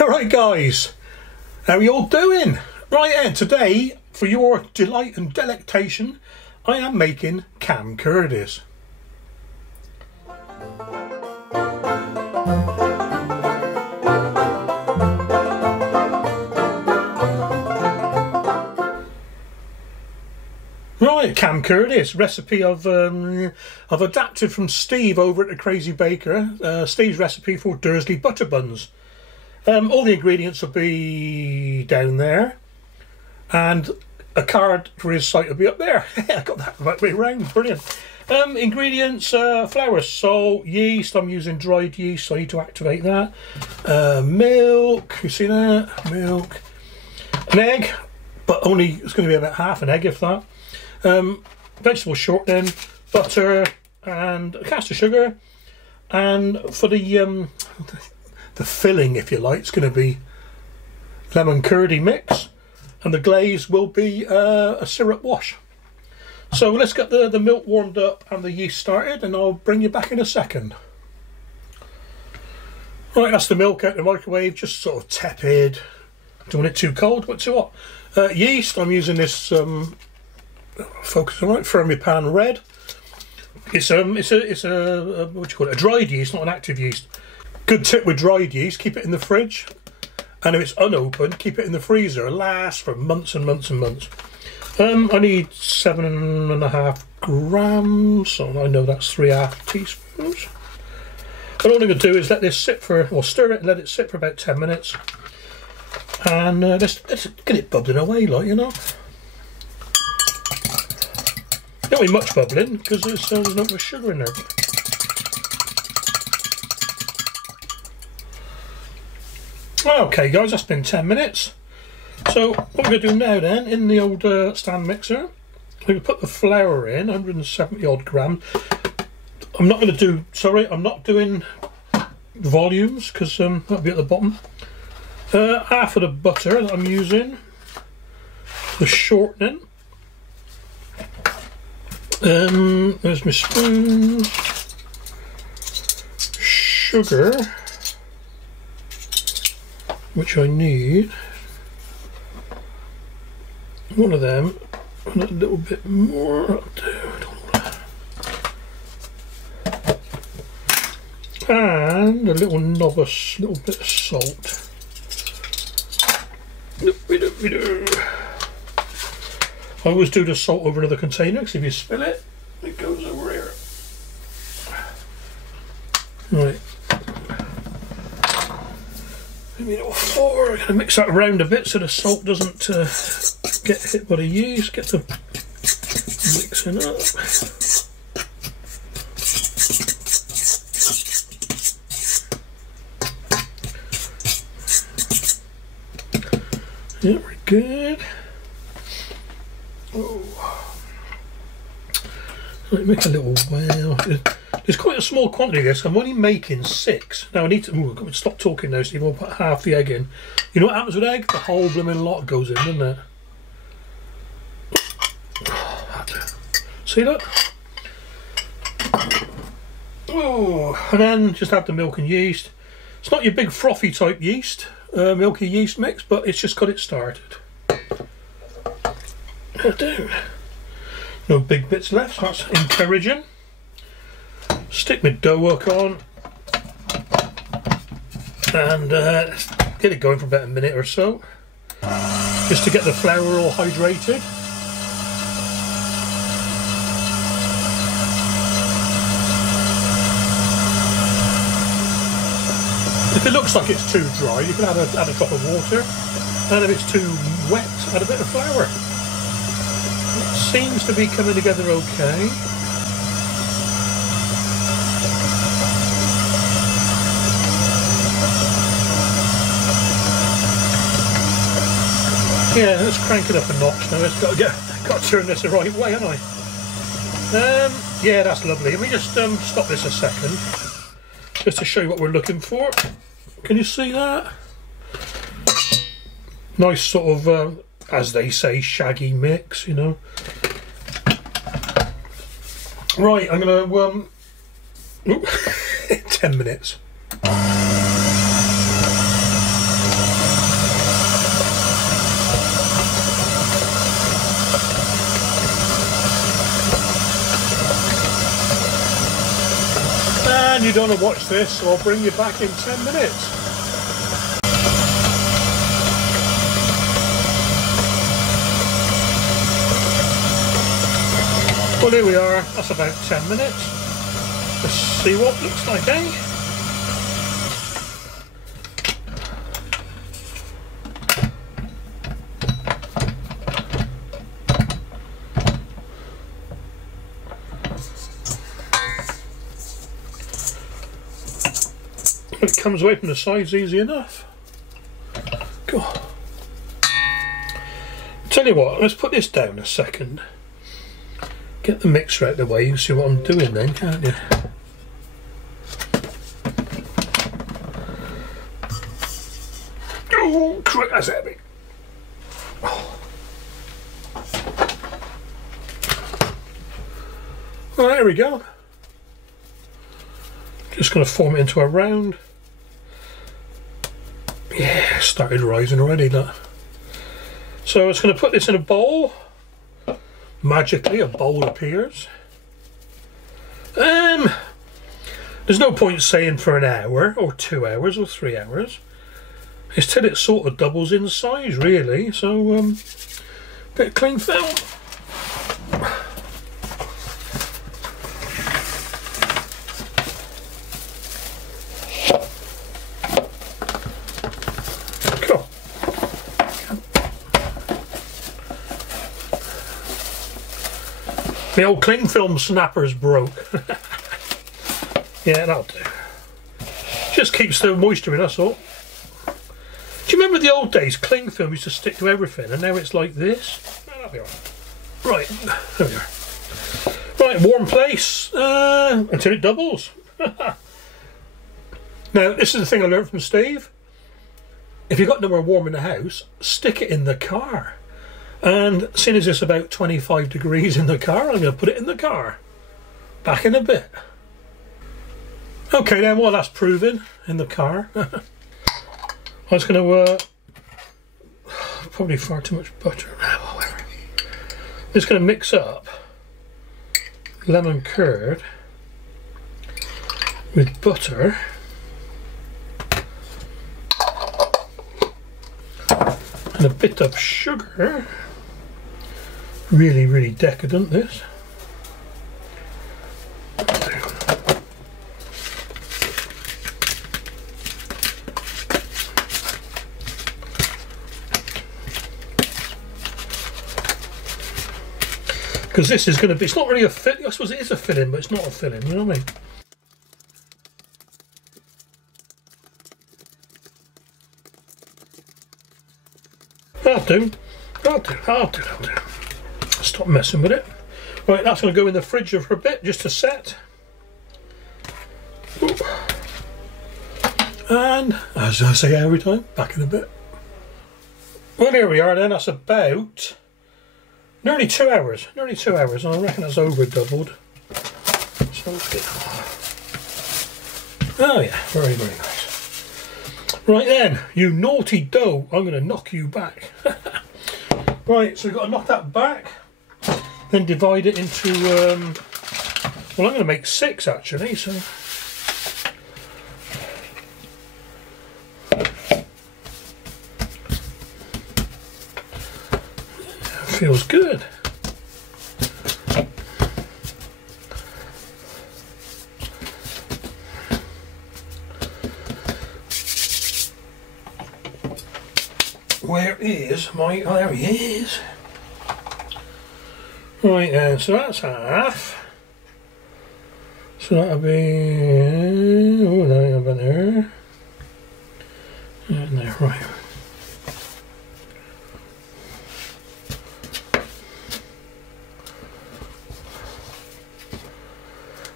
Alright guys, how are you all doing? Right, and today, for your delight and delectation, I am making Cam Curdies. Right, Cam Curdies, recipe I've adapted from Steve over at the Crazy Baker. Steve's recipe for Dursley Butter Buns. All the ingredients will be down there, and a card for his site will be up there. I got that right way round, brilliant. Ingredients: flour, salt, yeast. I'm using dried yeast, so I need to activate that. Milk, you see that? Milk. An egg, but only it's going to be about half an egg, if that. Vegetable shortening, butter, and a caster sugar. And for the filling, if you like, it's going to be lemon curdy mix, and the glaze will be a syrup wash. So let's get the milk warmed up and the yeast started, and I'll bring you back in a second. Right, that's the milk out of the microwave, just sort of tepid. Don't want it too cold, but too hot. Yeast, I'm using this focus on right, Fermipan Red. It's a what do you call it? A dried yeast, not an active yeast. Good tip with dried yeast: keep it in the fridge, and if it's unopened, keep it in the freezer. It'll last for months and months and months. I need 7.5 grams, so I know that's 3½ teaspoons. And all I'm going to do is let this sit for, or stir it and let it sit for about 10 minutes, and let's get it bubbling away, like, you know. Don't be much bubbling because there's not much sugar in there. Okay guys, that's been 10 minutes. So what we're going to do now then, in the old stand mixer, we're going to put the flour in, 170 odd grams. I'm not going to do, sorry, I'm not doing volumes because that'll be at the bottom. Half of the butter that I'm using, the shortening. There's my spoon, sugar, which I need one of them, and a little bit more. I'll do. And a little novice, little bit of salt. I always do the salt over another container, because if you spill it, it goes over here. Right. Maybe a little 4. I'm going to mix that around a bit so the salt doesn't get hit by the yeast. Get the mixing up. Yeah, we're good. Oh. Right, make a little well. There's quite a small quantity of this. I'm only making 6. Now I need to. Ooh, I've got to stop talking now, Steve. I'll put half the egg in. You know what happens with egg? The whole blooming lot goes in, doesn't it? See that? Oh, and then just add the milk and yeast. It's not your big frothy type yeast, milky yeast mix, but it's just got it started. I do. No big bits left, so that's encouraging. Stick my dough work on and get it going for about a minute or so, just to get the flour all hydrated. If it looks like it's too dry, you can add a drop of water, and if it's too wet, add a bit of flour. It seems to be coming together okay. Yeah, let's crank it up a notch now. It's got to turn this the right way, haven't I? Yeah, that's lovely. Let me just stop this a second, just to show you what we're looking for. Can you see that? Nice sort of, as they say, shaggy mix, you know. Right, I'm going to 10 minutes. And you don't want to watch this, so I'll bring you back in 10 minutes. Well, here we are. That's about 10 minutes. Let's see what it looks like, eh? It comes away from the sides easy enough. Go on. Tell you what, let's put this down a second. Get the mixer out of the way, you can see what I'm doing then, can't you? Oh, crap, that's heavy. Oh. Well, there we go. Just going to form it into a round. Yeah, started rising already, that. So it's going to put this in a bowl. Magically, a bowl appears. There's no point saying for an hour, or 2 hours, or 3 hours. It's till it sort of doubles in size, really. So, bit of cling film. The old cling film snapper's broke. Yeah, that'll do. Just keeps the moisture in, that's all. Do you remember the old days? Cling film used to stick to everything, and now it's like this. Oh, that'll be alright. Right, there we are. Right, warm place until it doubles. Now, this is the thing I learned from Steve. If you've got nowhere warm in the house, stick it in the car. And seeing as it's about 25 degrees in the car, I'm going to put it in the car. Back in a bit. Okay then, well that's proven in the car. I was going to, probably far too much butter. Whatever. I'm just going to mix up lemon curd with butter. And a bit of sugar. Really, really decadent, this. Because this is going to be, it's not really a filling, I suppose it is a filling, but it's not a filling, you know what I mean? That'll do. That'll do. Stop messing with it. Right, that's going to go in the fridge for a bit, just to set. Ooh. And, as I say every time, back in a bit. Well, here we are then, that's about nearly 2 hours. Nearly 2 hours, and I reckon that's over doubled. So let's get... Oh yeah, very, very nice. Right then, you naughty dough, I'm going to knock you back. Right, so we've got to knock that back. Then divide it into, well I'm going to make 6 actually, so. Feels good. Where is my, oh there he is. Right then, so that's half. So that'll be, oh there, over there. And there, right.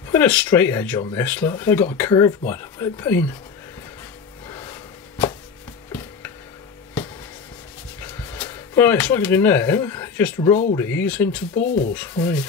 Put a straight edge on this, look, I've got a curved one, a bit of pain. Right, so what I can do now is just roll these into balls. Right.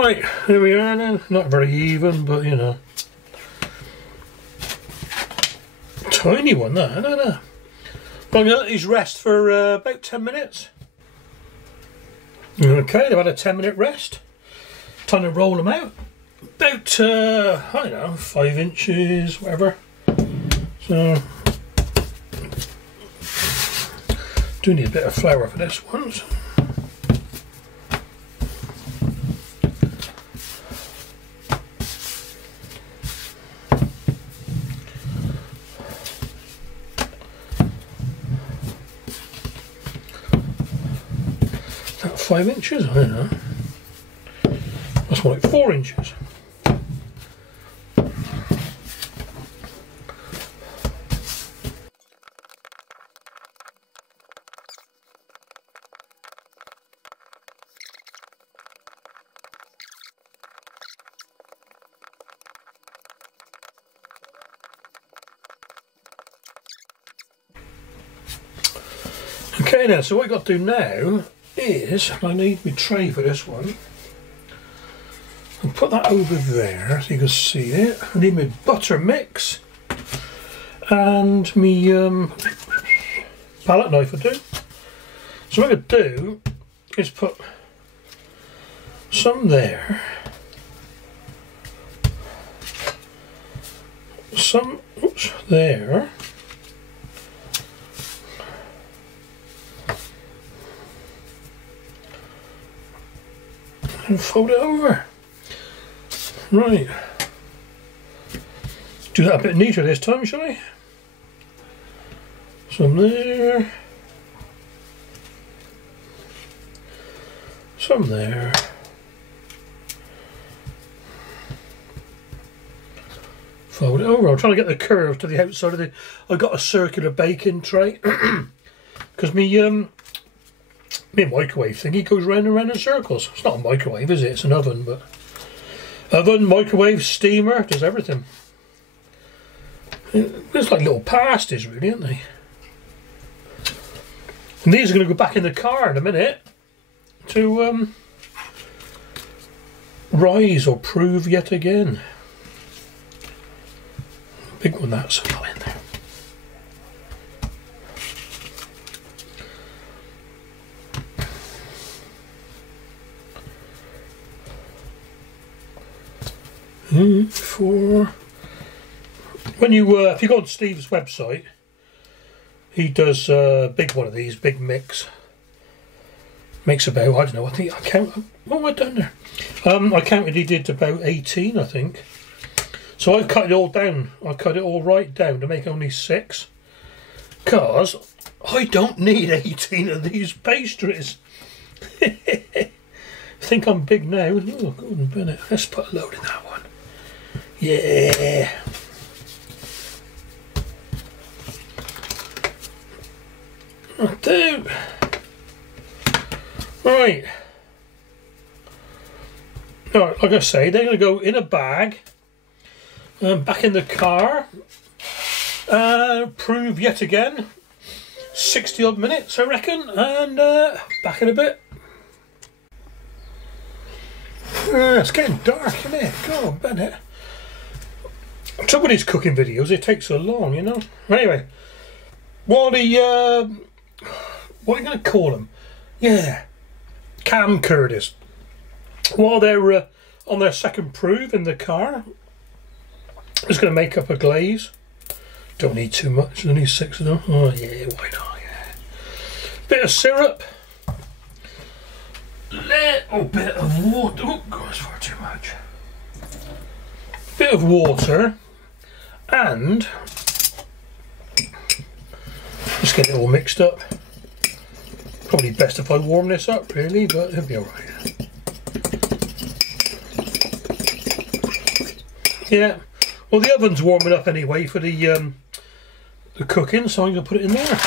Right, here we are then. Not very even, but you know. Tiny one, that, I don't know. I'm going to let these rest for about 10 minutes. Okay, they've had a 10-minute rest. Time to roll them out. About, I don't know, 5 inches, whatever. So, do need a bit of flour for this one. So. That 5 inches? I don't know. That's more like 4 inches. Okay now, so what I've got to do now is, I need my tray for this one. I'll put that over there so you can see it. I need my butter mix and my palette knife will do. So what I'm going to do is put some there, some there, and fold it over. Right. Do that a bit neater this time, shall I? Some there. Some there. Fold it over. I'm trying to get the curve to the outside of the... I've got a circular baking tray. Because my microwave thingy goes round and round in circles. It's not a microwave, is it? It's an oven, but... Oven, microwave, steamer, does everything. It's like little pasties, really, aren't they? And these are going to go back in the car in a minute to rise or prove yet again. Big one, that's not in there. For when you if you go on Steve's website, he does a big one of these, big mix. Makes about, I don't know, I think I count. What have I done there? I counted he did about 18, I think. So I've cut it all down. I cut it all right down to make only 6, because I don't need 18 of these pastries. I think I'm big now. Oh, Gordon Bennett. Let's put a load in that one. Yeah. I do. Right. Alright, like I say, they're going to go in a bag, back in the car, prove yet again, 60 odd minutes I reckon, and back in a bit. It's getting dark, isn't it? Go on, Bennett. Trouble with these cooking videos, it takes so long, you know. Anyway, while the what are you going to call them? Yeah, Cam Curdies. While they're on their second prove in the car, just going to make up a glaze. Don't need too much. Only 6 of them. Oh yeah, why not? Yeah. Bit of syrup. Little bit of water. Oh, goes far too much. Bit of water, and just get it all mixed up. Probably best if I warm this up, really, but it'll be alright. Yeah. Well, the oven's warming up anyway for the cooking, so I'm going to put it in there.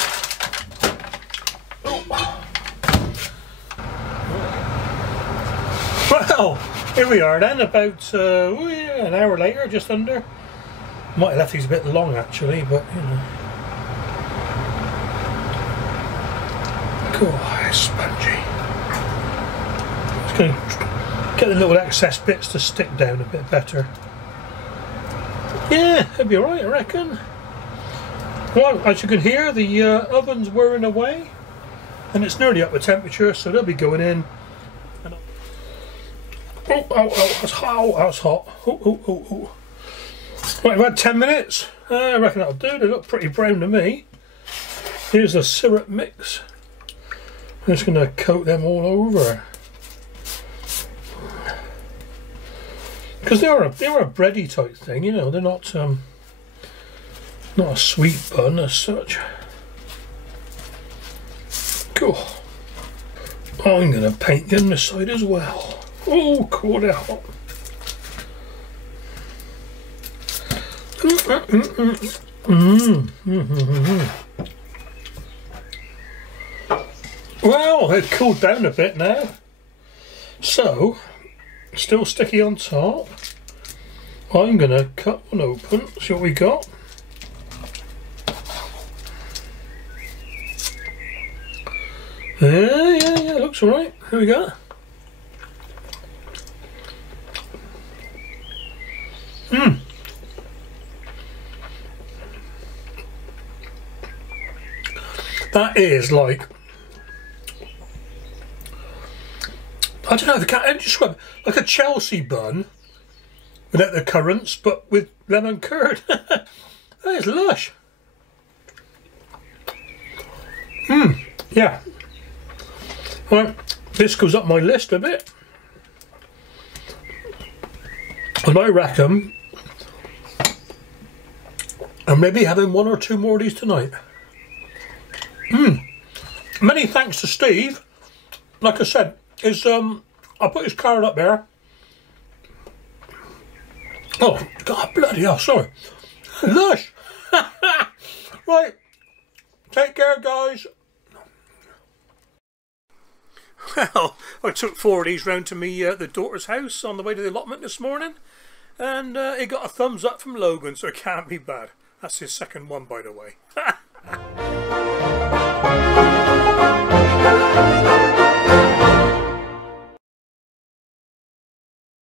Well, here we are then, about an hour later, just under. Might have left these a bit long actually, but you know. God, it's spongy. Just going to Get the little excess bits to stick down a bit better. Yeah, it'll be alright, I reckon. Well, as you can hear, the oven's whirring away, and it's nearly up to temperature, so they'll be going in. And that's hot. Oh. Right, I've had 10 minutes. I reckon that'll do. They look pretty brown to me. Here's the syrup mix. I'm just going to coat them all over. Because they are a bready type thing, you know. They're not a sweet bun as such. Cool. I'm going to paint them this side as well. Oh, cool, they're hot. Well, they've cooled down a bit now. So, still sticky on top. I'm going to cut one open, see what we got. Yeah, looks alright. Here we go. That is like, I don't know, how to describe it, like a Chelsea bun without the currants, but with lemon curd. That is lush. Yeah. Right, this goes up my list a bit. And I reckon I'm maybe having 1 or 2 more of these tonight. Many thanks to Steve. Like I said, I'll put his card up there. Oh, God, bloody hell, sorry. Lush. Right, take care, guys. Well, I took 4 of these round to me the daughter's house on the way to the allotment this morning, and it got a thumbs up from Logan, so it can't be bad. That's his second one, by the way.